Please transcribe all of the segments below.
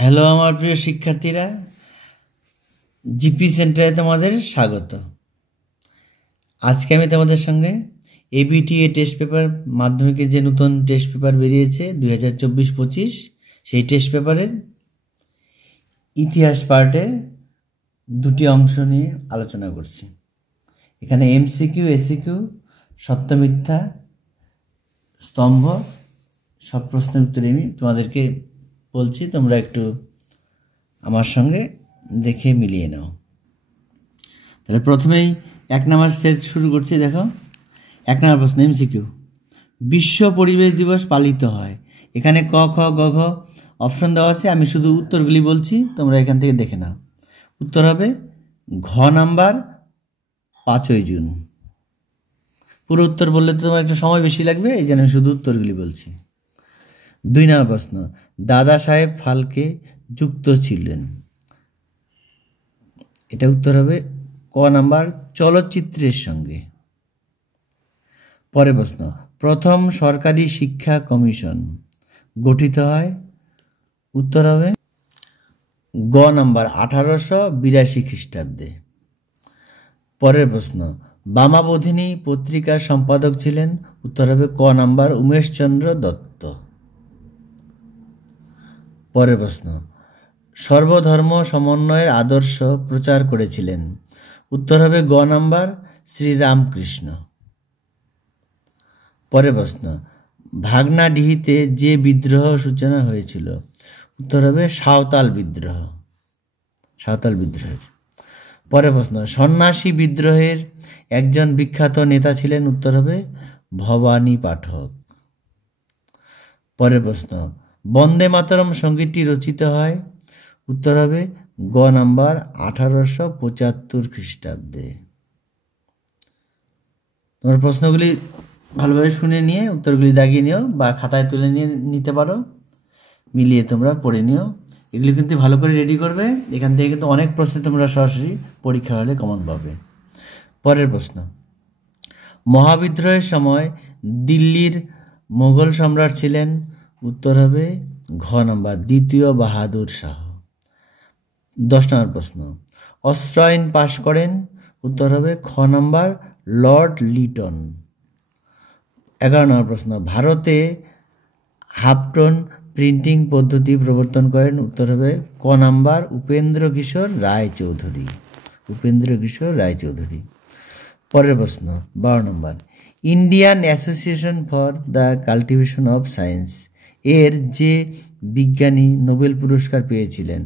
Hello আমার প্রিয় শিক্ষার্থীরা, জিপি সেন্টারে তোমাদের স্বাগত। আজকে আমি তোমাদের সঙ্গে এবিটিএ টেস্ট পেপার, মাধ্যমিকের যে নতুন টেস্ট পেপার বেরিয়েছে 2024-25, সেই টেস্ট পেপারের ইতিহাস পার্টের দুটি অংশ নিয়ে আলোচনা করছি। এখানে এমসিকিউ, এসিকিউ, সত্য মিথ্যা, স্তম্ভ, সব প্রশ্নের উত্তর আমি তোমাদেরকে বলছি, তোমরা একটু আমার সঙ্গে দেখে মিলিয়ে নাও। তাহলে প্রথমেই 1 নম্বর সেট শুরু করছি। দেখো 1 নম্বর প্রশ্ন, এমসিকিউ। বিশ্ব পরিবেশ দিবস পালিত হয়। এখানে ক, খ, গ, ঘ অপশন দেওয়া আছে, আমি শুধু উত্তরগুলি বলছি, তোমরা এখান থেকে দেখে নাও। উত্তর হবে ঘ নাম্বার 5ই জুন। পুরো উত্তর বললে তো তোমার একটু সময় বেশি লাগবে, এই জন্য আমি শুধু উত্তরগুলি বলছি। 2 নম্বর প্রশ্ন, দাদা সাহেব ফালকে যুক্ত ছিলেন। এটা উত্তর হবে ক নাম্বার চলচ্চিত্রের সঙ্গে। পরের প্রশ্ন, প্রথম সরকারি শিক্ষা কমিশন গঠিত হয়। উত্তর হবে গ নাম্বার 1882 খ্রিস্টাব্দে। পরের প্রশ্ন, বামাবোধিনী পত্রিকার সম্পাদক ছিলেন। উত্তর হবে ক নাম্বার উমেশচন্দ্র দত্ত। পরের প্রশ্ন, সর্বধর্ম সমন্বয়ের আদর্শ প্রচার করেছিলেন। উত্তর হবে গ নাম্বার শ্রীরামকৃষ্ণ। পরের প্রশ্ন, ভাগনাডিহিতে যে বিদ্রোহ সূচনা হয়েছিল। উত্তর হবে সাঁওতাল বিদ্রোহ, সাঁওতাল বিদ্রোহের। পরের প্রশ্ন, সন্ন্যাসী বিদ্রোহের একজন বিখ্যাত নেতা ছিলেন। উত্তর হবে ভবানী পাঠক। পরের প্রশ্ন, বন্দে মাতরম সঙ্গীতটি রচিত হয়। উত্তর হবে গ নাম্বার 1875 খ্রিস্টাব্দে। তোমার প্রশ্নগুলি ভালোভাবে শুনে নিয়ে উত্তরগুলি দাগিয়ে নিও বা খাতায় তুলে নিয়ে নিতে পারো, মিলিয়ে তোমরা পড়ে নিও। এগুলি কিন্তু ভালো করে রেডি করবে, এখান থেকে কিন্তু অনেক প্রশ্ন তোমরা সরাসরি পরীক্ষা হলে কমন পাবে। পরের প্রশ্ন, মহাবিদ্রোহের সময় দিল্লির মোগল সম্রাট ছিলেন। উত্তর হবে ঘ নাম্বার 2য় বাহাদুর শাহ। 10 নম্বর প্রশ্ন, অস্ত্র আইন পাশ করেন। উত্তর হবে খ নাম্বার লর্ড লিটন। 11 নম্বর প্রশ্ন, ভারতে হাফটোন প্রিন্টিং পদ্ধতি প্রবর্তন করেন। উত্তর হবে ক নাম্বার উপেন্দ্র কিশোর রায়চৌধুরী, উপেন্দ্র কিশোর রায়চৌধুরী। পরের প্রশ্ন 12 নম্বর, Indian Association for the Cultivation of Science এর যে বিজ্ঞানী নোবেল পুরস্কার পেয়েছিলেন।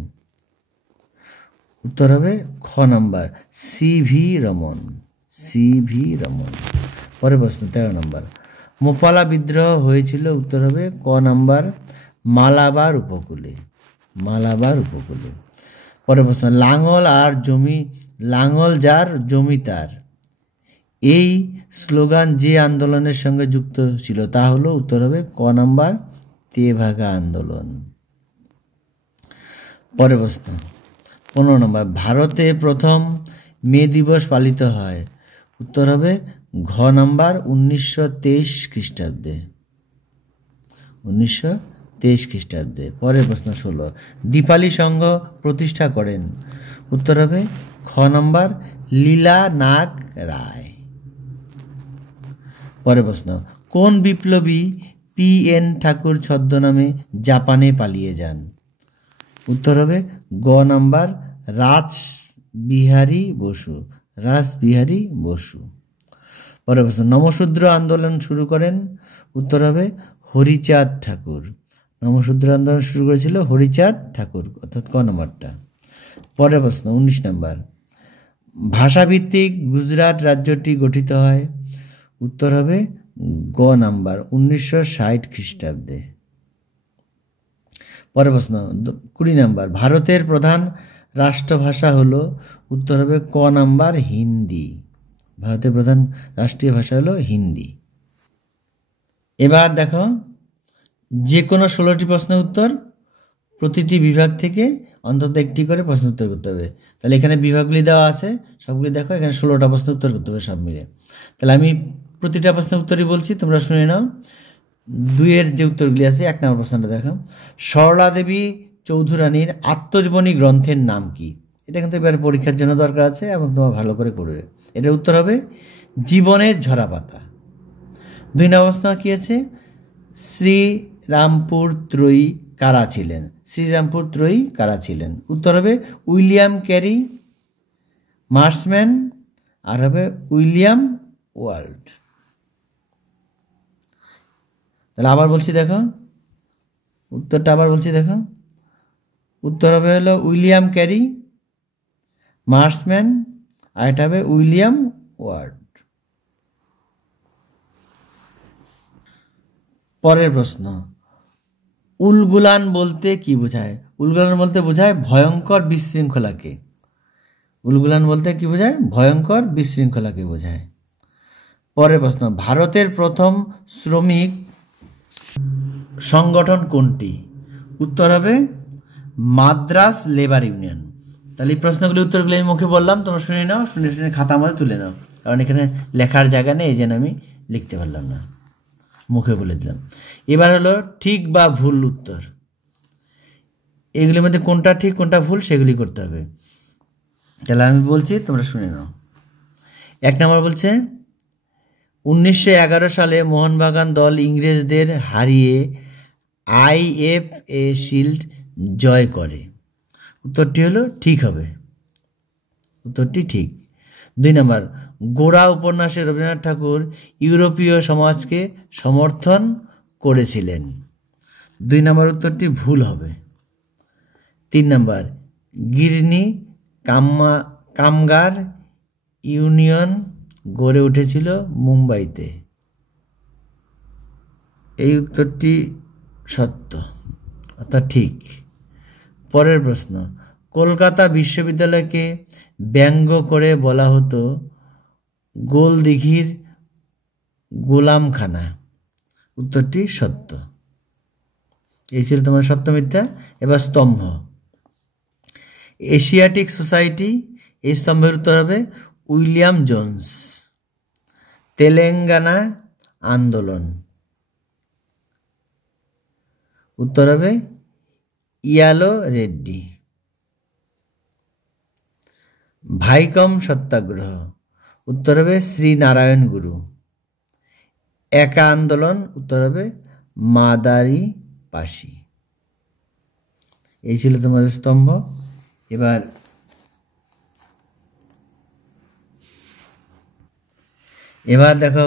উত্তর হবে খ number C V Raman, C V Raman. পরের প্রশ্ন 13 নম্বর, মোপালা বিদ্রোহ হয়েছিল। উত্তর হবে ক নাম্বার মালাবার উপকূলে, মালাবার উপকূলে। পরের প্রশ্ন, লাঙল আর জমি, লাঙল যার জমি তার, এই স্লোগান যে আন্দোলনের সঙ্গে যুক্ত ছিল তা হলো। উত্তর হবে ক নাম্বার তেভাগা আন্দোলন। পরের প্রশ্ন 15 নম্বর, ভারতে প্রথম মে দিবস পালিত হয়। উত্তর হবে ঘ নাম্বার 1923 খ্রিস্টাব্দে, 1923 খ্রিস্টাব্দে। পরের প্রশ্ন 16, দীপালি সংঘ প্রতিষ্ঠা করেন। উত্তর হবে খ নাম্বার লীলা নাগ রায়। পরের প্রশ্ন, কোন বিপ্লবী PN ঠাকুর ছদ্মনামে জাপানে পালিয়ে যান। উত্তর হবে গ নাম্বার রাসবিহারী বসু, রাসবিহারী বসু। পরের প্রশ্ন, নমশূদ্র আন্দোলন শুরু করেন। উত্তর হবে হরিচাঁদ ঠাকুর, নমশূদ্র আন্দোলন শুরু করেছিল হরিচাঁদ ঠাকুর, অর্থাৎ ক নম্বরটা। পরের প্রশ্ন 19 নম্বর, ভাষাভিত্তিক গুজরাট রাজ্যটি গঠিত হয়। উত্তর হবে গ নাম্বার 1960 খ্রিস্টাব্দে। পরের প্রশ্ন 20 নম্বর, ভারতের প্রধান রাষ্ট্রভাষা হলো। উত্তর হবে ক নাম্বার হিন্দি, ভারতের প্রধান রাষ্ট্রীয় ভাষা হলো হিন্দি। এবার দেখো, যে কোনো 16টি প্রশ্নের উত্তর প্রতিটি বিভাগ থেকে অন্তত একটি করে প্রশ্ন উত্তর করতে হবে। তাহলে এখানে বিভাগগুলি দেওয়া আছে, সবগুলি দেখো, এখানে 16টা প্রশ্ন উত্তর করতে হবে সব মিলে। তাহলে আমি প্রতিটা প্রশ্নের উত্তরই বলছি, তোমরা শুনে নাও। 2 এর যে উত্তরগুলি আছে, 1 নম্বর প্রশ্নটা দেখো, সরলা দেবী চৌধুরানীর আত্মজীবনী গ্রন্থের নাম কি? এটা কিন্তু এবার পরীক্ষার জন্য দরকার আছে এবং তোমার ভালো করে করবে। এটার উত্তর হবে জীবনের ঝরাপাতা। 2 নম্বর প্রশ্ন কি আছে? শ্রীরামপুর ত্রয়ী কারা ছিলেন? শ্রীরামপুর ত্রয়ী কারা ছিলেন? উত্তর হবে উইলিয়াম ক্যারি, মার্সম্যান, আর হবে উইলিয়াম ওয়াল্ড। তাহলে আবার বলছি দেখো, উত্তরটা আবার বলছি দেখো, উত্তর হবে হলো উইলিয়াম ক্যারি, মার্সম্যান, আর এটা হবে উইলিয়াম ওয়ার্ড। পরের প্রশ্ন, উলগুলান বলতে কি বোঝায়? উলগুলান বলতে বোঝায় ভয়ঙ্কর বিশৃঙ্খলাকে। উলগুলান বলতে কি বোঝায়? ভয়ঙ্কর বিশৃঙ্খলাকে বোঝায়। পরের প্রশ্ন, ভারতের প্রথম শ্রমিক সংগঠন কোনটি? উত্তর হবে মাদ্রাস লেবার ইউনিয়ন। তাহলে এই প্রশ্নগুলির উত্তরগুলি আমি মুখে বললাম, তোমরা শুনে নাও, শুনে শুনে খাতা মধ্যে তুলে নাও, কারণ এখানে লেখার জায়গা নেই, এই জন্য আমি লিখতে পারলাম না, মুখে বলে দিলাম। এবার হলো ঠিক বা ভুল উত্তর। এগুলির মধ্যে কোনটা ঠিক কোনটা ভুল সেগুলি করতে হবে। তাহলে আমি বলছি, তোমরা শুনে নাও। 1 নম্বর বলছে 1911 সালে মোহনবাগান দল ইংরেজদের হারিয়ে IFA শিল্ড জয় করে। উত্তরটি হলো ঠিক হবে, উত্তরটি ঠিক। 2 নম্বর, গোরা উপন্যাসে রবীন্দ্রনাথ ঠাকুর ইউরোপীয় সমাজকে সমর্থন করেছিলেন। 2 নম্বর উত্তরটি ভুল হবে। 3 নম্বর, গিরনি কামগার ইউনিয়ন গড়ে উঠেছিল মুম্বাইতে। এই উত্তরটি সত্য, অর্থাৎ ঠিক। পরের প্রশ্ন, কলকাতা বিশ্ববিদ্যালয়কে ব্যঙ্গ করে বলা হতো গোলদিঘির গোলামখানা। উত্তরটি সত্য। এই ছিল তোমার সত্য মিথ্যা। এবার স্তম্ভ, এশিয়াটিক সোসাইটি, এই স্তম্ভের উত্তর হবে উইলিয়াম জোন্স। তেলেঙ্গানা আন্দোলন, উত্তর হবে ইয়ালো রেড্ডি। ভাইকম সত্যাগ্রহ, উত্তর হবে শ্রীনারায়ণ গুরু। একা আন্দোলন, উত্তর হবে মাদারি পাশি। এই ছিল তোমাদের স্তম্ভ। এবার দেখো,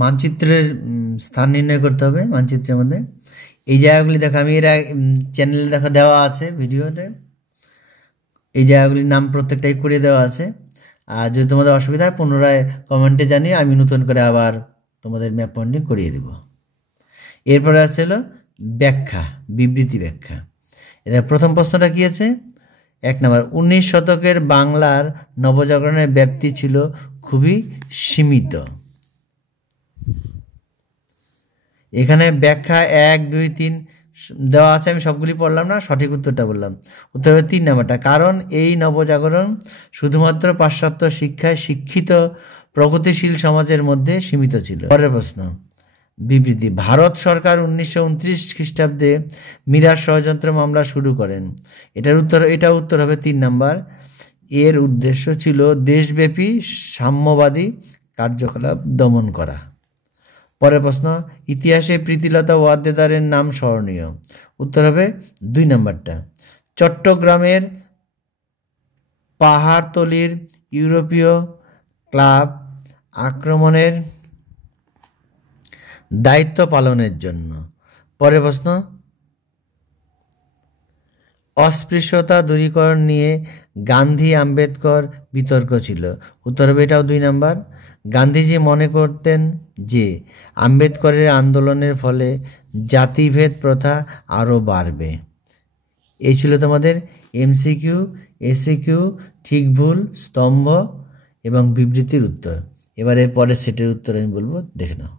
মানচিত্রের স্থান নির্ণয় করতে হবে। মানচিত্রের মধ্যে এই জায়গাগুলি দেখো, আমি এরা চ্যানেলে দেখো দেওয়া আছে ভিডিওতে, এই জায়গাগুলির নাম প্রত্যেকটাই করে দেওয়া আছে। আর যদি তোমাদের অসুবিধা হয় পুনরায় কমেন্টে জানিয়ে আমি নতুন করে আবার তোমাদের ম্যাপ পয়েন্টিং করিয়ে দেব। এরপরে আছে হলো ব্যাখ্যা, বিবৃতি ব্যাখ্যা। এটা প্রথম প্রশ্নটা কি আছে? 1 নম্বর, 19 শতকের বাংলার নবজাগরণের ব্যাপ্তি ছিল খুবই সীমিত। এখানে ব্যাখ্যা 1, 2, 3 দেওয়া আছে, আমি সবগুলি পড়লাম না, সঠিক উত্তরটা বললাম। উত্তর হবে 3 নম্বরটা, কারণ এই নবজাগরণ শুধুমাত্র পাশ্চাত্য শিক্ষায় শিক্ষিত প্রগতিশীল সমাজের মধ্যে সীমিত ছিল। পরের প্রশ্ন, বিবৃতি, ভারত সরকার 1929 খ্রিস্টাব্দে মিরাট ষড়যন্ত্র মামলা শুরু করেন। এটা উত্তর হবে 3 নম্বর, এর উদ্দেশ্য ছিল দেশব্যাপী সাম্যবাদী কার্যকলাপ দমন করা। পরের প্রশ্ন, ইতিহাসে প্রীতিলতা ওয়াদ্দেদারের নাম স্মরণীয়। উত্তর হবে 2 নম্বরটা, চট্টগ্রামের পাহাড়তলির ইউরোপীয় ক্লাব আক্রমণের দায়িত্ব পালনের জন্য। পরের প্রশ্ন, অস্পৃশ্যতা দূরীকরণ নিয়ে গান্ধী আম্বেদকর বিতর্ক ছিল। উত্তর হবে এটাও 2 নম্বর, গান্ধীজি মনে করতেন যে আম্বেদকরের আন্দোলনের ফলে জাতিভেদ প্রথা আরও বাড়বে। এই ছিল তোমাদের MCQ, SCQ, ঠিক ভুল, স্তম্ভ এবং বিবৃতির উত্তর। এবারে পরের সেটের উত্তর আমি বলবো, দেখে নাও।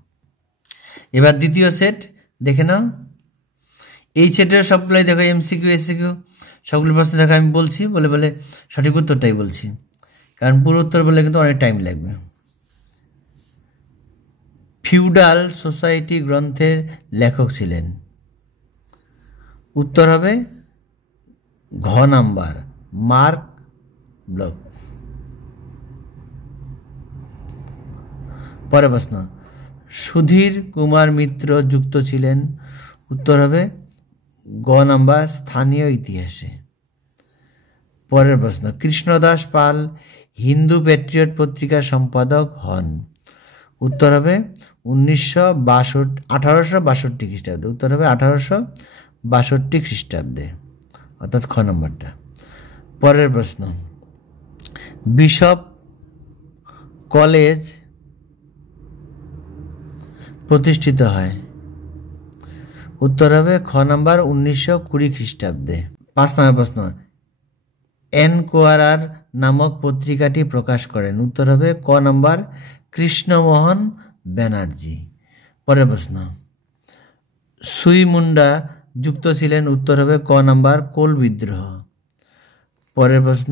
এবার দ্বিতীয় সেট দেখে নাও। এই সেটের সবগুলোই দেখো MCQ, SCQ সবগুলো প্রশ্ন দেখো, আমি বলছি বলে বলে সঠিক উত্তরটাই বলছি, কারণ পুরো উত্তর বললে কিন্তু অনেক টাইম লাগবে। ফিউডাল সোসাইটি গ্রন্থের লেখক ছিলেন। উত্তর হবে ঘ নাম্বার মার্ক ব্লক। পরের প্রশ্ন, সুধীর কুমার মিত্র যুক্ত ছিলেন, উত্তর হবে গ নাম্বার স্থানীয় ইতিহাসে। পরের প্রশ্ন, কৃষ্ণদাস পাল হিন্দু প্যাট্রিয়ট পত্রিকার সম্পাদক হন, উত্তর হবে 1862 খ্রিস্টাব্দে। উত্তর হবে 1862 খ্রিস্টাব্দে, অর্থাৎ খ নম্বরটা। পরের প্রশ্ন, বিশপ কলেজ প্রতিষ্ঠিত হয়, উত্তর হবে খ নাম্বার 1920 খ্রিস্টাব্দে। 5 নম্বর প্রশ্ন, এনকোয়ারার নামক পত্রিকাটি প্রকাশ করেন, উত্তর হবে ক নাম্বার কৃষ্ণমোহন ব্যানার্জি। পরের প্রশ্ন, সুই-মুন্ডা যুক্ত ছিলেন, উত্তর হবে ক নাম্বার কোল বিদ্রোহ। পরের প্রশ্ন,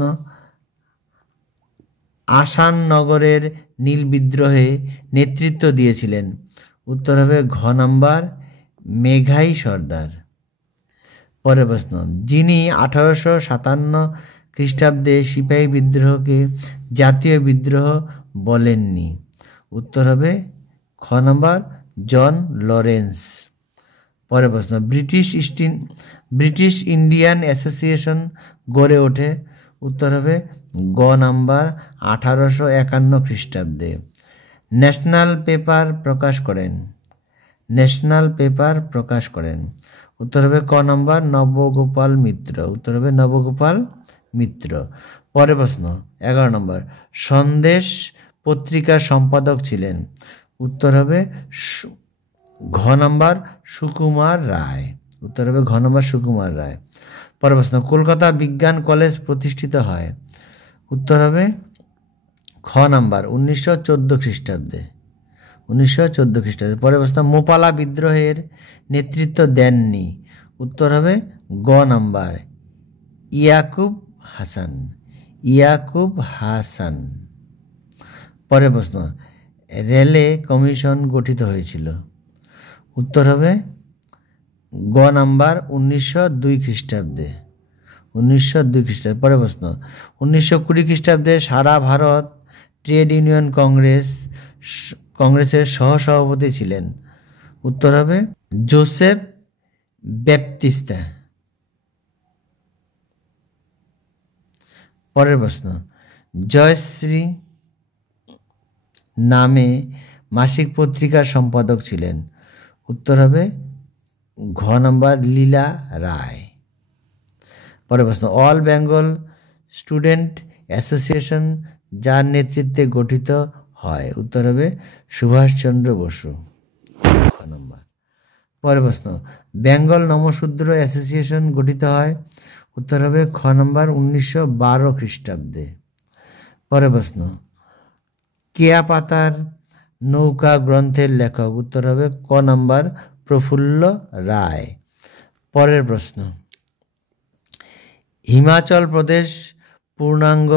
আসাননগরের নীল বিদ্রোহে নেতৃত্ব দিয়েছিলেন, উত্তর হবে ঘ নাম্বার মেঘাই সর্দার। পরের প্রশ্ন, যিনি 1857 খ্রিস্টাব্দে সিপাহী বিদ্রোহকে জাতীয় বিদ্রোহ বলেননি, উত্তর হবে খ নাম্বার জন লরেন্স। পরের প্রশ্ন, ব্রিটিশ ইন্ডিয়ান অ্যাসোসিয়েশন গড়ে ওঠে, উত্তর হবে গ নাম্বার 1851 খ্রিস্টাব্দে। ন্যাশনাল পেপার প্রকাশ করেন, উত্তর হবে ক নাম্বার নবগোপাল মিত্র। উত্তর হবে নবগোপাল মিত্র। পরের প্রশ্ন 11 নম্বর, সন্দেশ পত্রিকার সম্পাদক ছিলেন, উত্তর হবে ঘ নাম্বার সুকুমার রায়। উত্তর হবে ঘ নাম্বার সুকুমার রায়। পরের প্রশ্ন, কলকাতা বিজ্ঞান কলেজ প্রতিষ্ঠিত হয়, উত্তর হবে খ নাম্বার 1914 খ্রিস্টাব্দে। 1914 খ্রিস্টাব্দে। পরের প্রশ্ন, মোপালা বিদ্রোহের নেতৃত্ব দেননি, উত্তর হবে গ নাম্বার ইয়াকুব হাসান। পরের প্রশ্ন, রেলে কমিশন গঠিত হয়েছিল, উত্তর হবে গ নাম্বার 1902 খ্রিস্টাব্দে। 1902 খ্রিস্টাব্দে। পরের প্রশ্ন, 1920 খ্রিস্টাব্দে সারা ভারত ট্রেড ইউনিয়ন কংগ্রেসের সহসভাপতি ছিলেন, উত্তর হবে জোসেফ ব্যাপটিস্তা। পরের প্রশ্ন, জয়শ্রী নামে মাসিক পত্রিকার সম্পাদক ছিলেন, উত্তর হবে ঘ নাম্বার লীলা রায়। পরের প্রশ্ন, অল বেঙ্গল স্টুডেন্ট অ্যাসোসিয়েশন যার নেতৃত্বে গঠিত হয়, উত্তর হবে সুভাষচন্দ্র বসু। খ নম্বর। পরের প্রশ্ন, বেঙ্গল নমশূদ্র অ্যাসোসিয়েশন গঠিত হয়, উত্তর হবে খ নম্বর 1912 খ্রিস্টাব্দে। পরের প্রশ্ন, কেয়া পাতার নৌকা গ্রন্থের লেখক, উত্তর হবে ক নম্বর প্রফুল্ল রায়। পরের প্রশ্ন, হিমাচল প্রদেশ পূর্ণাঙ্গ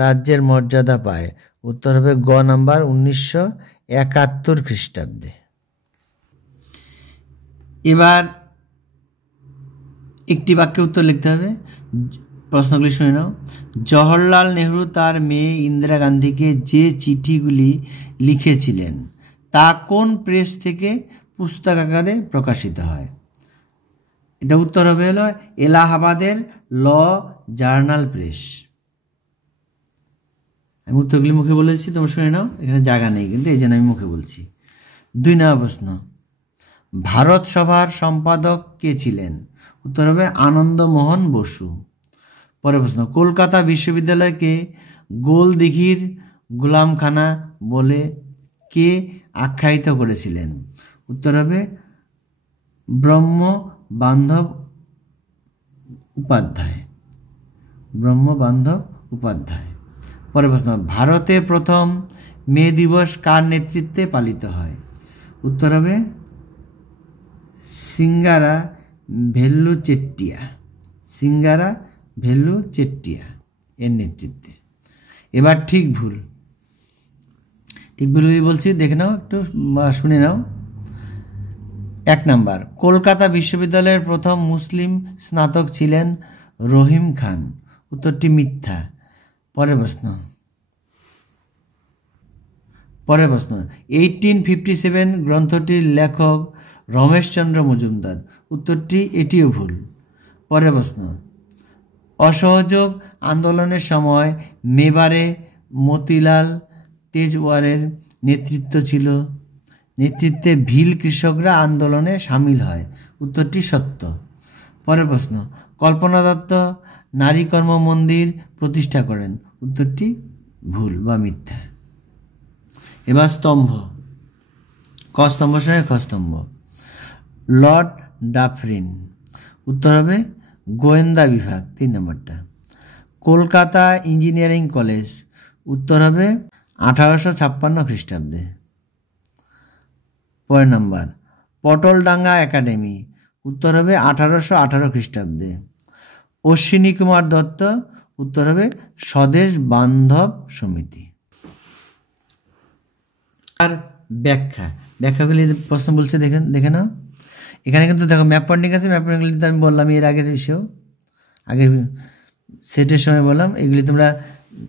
রাজ্যের মর্যাদা পায়, উত্তর হবে গ নাম্বার 1971 খ্রিস্টাব্দে। এবার একটি বাক্যে উত্তর লিখতে হবে। প্রশ্নগুলি শুনে নাও। জওহরলাল নেহরু তার মেয়ে ইন্দিরা গান্ধীকে যে চিঠিগুলি লিখেছিলেন তা কোন প্রেস থেকে পুস্তক আকারে প্রকাশিত হয়? এটা উত্তর হবে হলো এলাহাবাদের ল জার্নাল প্রেস। আমি উত্তরগুলি মুখে বলেছি, তোমরা শুনে নাও, এখানে জায়গা নেই কিন্তু এই জন্য আমি মুখে বলছি। 2 নম্বর প্রশ্ন, ভারত সভার সম্পাদক কে ছিলেন? উত্তর হবে আনন্দমোহন বসু। পরের প্রশ্ন, কলকাতা বিশ্ববিদ্যালয়কে গোল দিঘির গোলামখানা বলে কে আখ্যায়িত করেছিলেন? উত্তর হবে ব্রহ্মবান্ধব উপাধ্যায়। পরের প্রশ্ন, ভারতে প্রথম মে দিবস কার নেতৃত্বে পালিত হয়? উত্তর হবে সিঙ্গারা ভেল্লু চেট্টিয়া এর নেতৃত্বে। এবার ঠিক ভুল বলছি, দেখে নাও, একটু শুনে নাও। 1 নাম্বার, কলকাতা বিশ্ববিদ্যালয়ের প্রথম মুসলিম স্নাতক ছিলেন রহিম খান, উত্তরটি মিথ্যা। পরের প্রশ্ন 1857 গ্রন্থটির লেখক রমেশচন্দ্র মজুমদার, উত্তরটি এটিও ভুল। পরের প্রশ্ন, অসহযোগ আন্দোলনের সময় মেবারে মতিলাল তেজওয়ারের নেতৃত্বে ভিল কৃষকরা আন্দোলনে সামিল হয়, উত্তরটি সত্য। পরের প্রশ্ন, কল্পনা দত্ত নারী কর্ম মন্দির প্রতিষ্ঠা করেন, উত্তরটি ভুল বা মিথ্যা। এবার স্তম্ভ, ক স্তম্ভ সঙ্গে খ স্তম্ভ। লর্ড ডাফরিন, উত্তর হবে গোয়েন্দা বিভাগ, 3 নম্বরটা। কলকাতা ইঞ্জিনিয়ারিং কলেজ, উত্তর হবে 1856 খ্রিস্টাব্দে। পরের নাম্বার, পটলডাঙ্গা একাডেমি, উত্তর হবে 1818 খ্রিস্টাব্দে। অশ্বিনী কুমার দত্ত, উত্তর হবে স্বদেশ বান্ধব সমিতি। আর ব্যাখ্যাগুলি প্রশ্ন বলছে, দেখে নাও। এখানে কিন্তু দেখো ম্যাপ পয়েন্টিং আছে, ম্যাপ পয়েন্টিংগুলি তো আমি বললাম এর আগের সেটের সময় বললাম, এগুলি তোমরা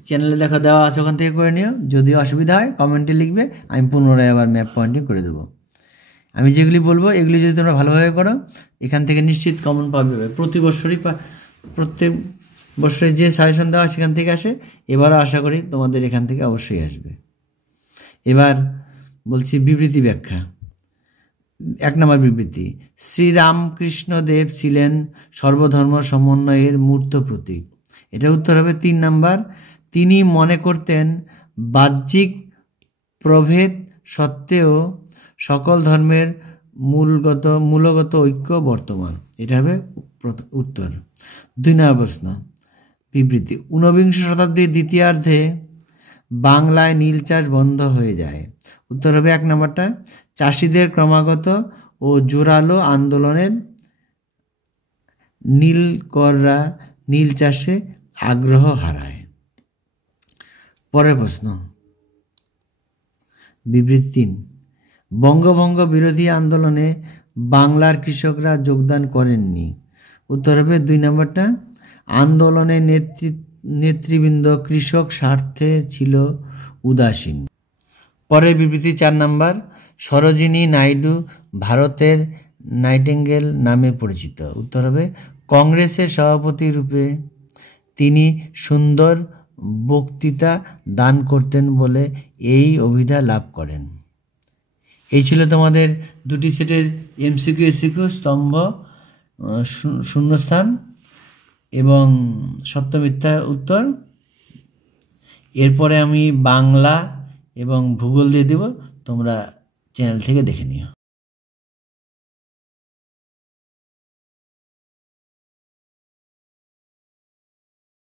চ্যানেলে দেওয়া আছে, ওখান থেকে করে নিও। যদি অসুবিধা হয় কমেন্টে লিখবে, আমি পুনরায় আবার ম্যাপ পয়েন্টিং করে দেবো। আমি যেগুলি বলবো এগুলি যদি তোমরা ভালোভাবে করো, এখান থেকে নিশ্চিত কমন পাবে। প্রত্যেক বছরে যে সাজেশন দেওয়া সেখান থেকে আসে, এবারও আশা করি তোমাদের এখান থেকে অবশ্যই আসবে। এবার বলছি বিবৃতি ব্যাখ্যা। 1 নম্বর বিবৃতি, শ্রীরামকৃষ্ণদেব ছিলেন সর্বধর্ম সমন্বয়ের মূর্ত প্রতীক, এটা উত্তর হবে 3 নম্বর। তিনি মনে করতেন বাহ্যিক প্রভেদ সত্ত্বেও সকল ধর্মের মূলগত ঐক্য বর্তমান, এটা হবে উত্তর। 2 নম্বর প্রশ্ন বিবৃতি, 19বিংশ শতাব্দীর দ্বিতীয়ার্ধে বাংলায় নীল চাষ বন্ধ হয়ে যায়, উত্তর হবে 1 নম্বরটা। চাষিদের ক্রমাগত ও জোরালো আন্দোলনের নীলকররা নীল চাষে আগ্রহ হারায়। পরের প্রশ্ন বিবৃতি 3, বঙ্গভঙ্গ বিরোধী আন্দোলনে বাংলার কৃষকরা যোগদান করেননি, উত্তর হবে 2 নম্বরটা। আন্দোলনের নেতৃবৃন্দ কৃষক স্বার্থে ছিল উদাসীন। পরের বিবৃতি 4 নম্বর, সরোজিনী নাইডু ভারতের নাইটিঙ্গেল নামে পরিচিত, উত্তর হবে কংগ্রেসের সভাপতি রূপে তিনি সুন্দর বক্তৃতা দান করতেন বলে এই অভিধা লাভ করেন। এই ছিল তোমাদের 2টি সেটের এমসিকিউ এসিকিউ, স্তম্ভ, শূন্যস্থান এবং সত্য মিথ্যার উত্তর। এরপরে আমি বাংলা এবং ভূগোল দিয়ে দেব, তোমরা চ্যানেল থেকে দেখে নিও।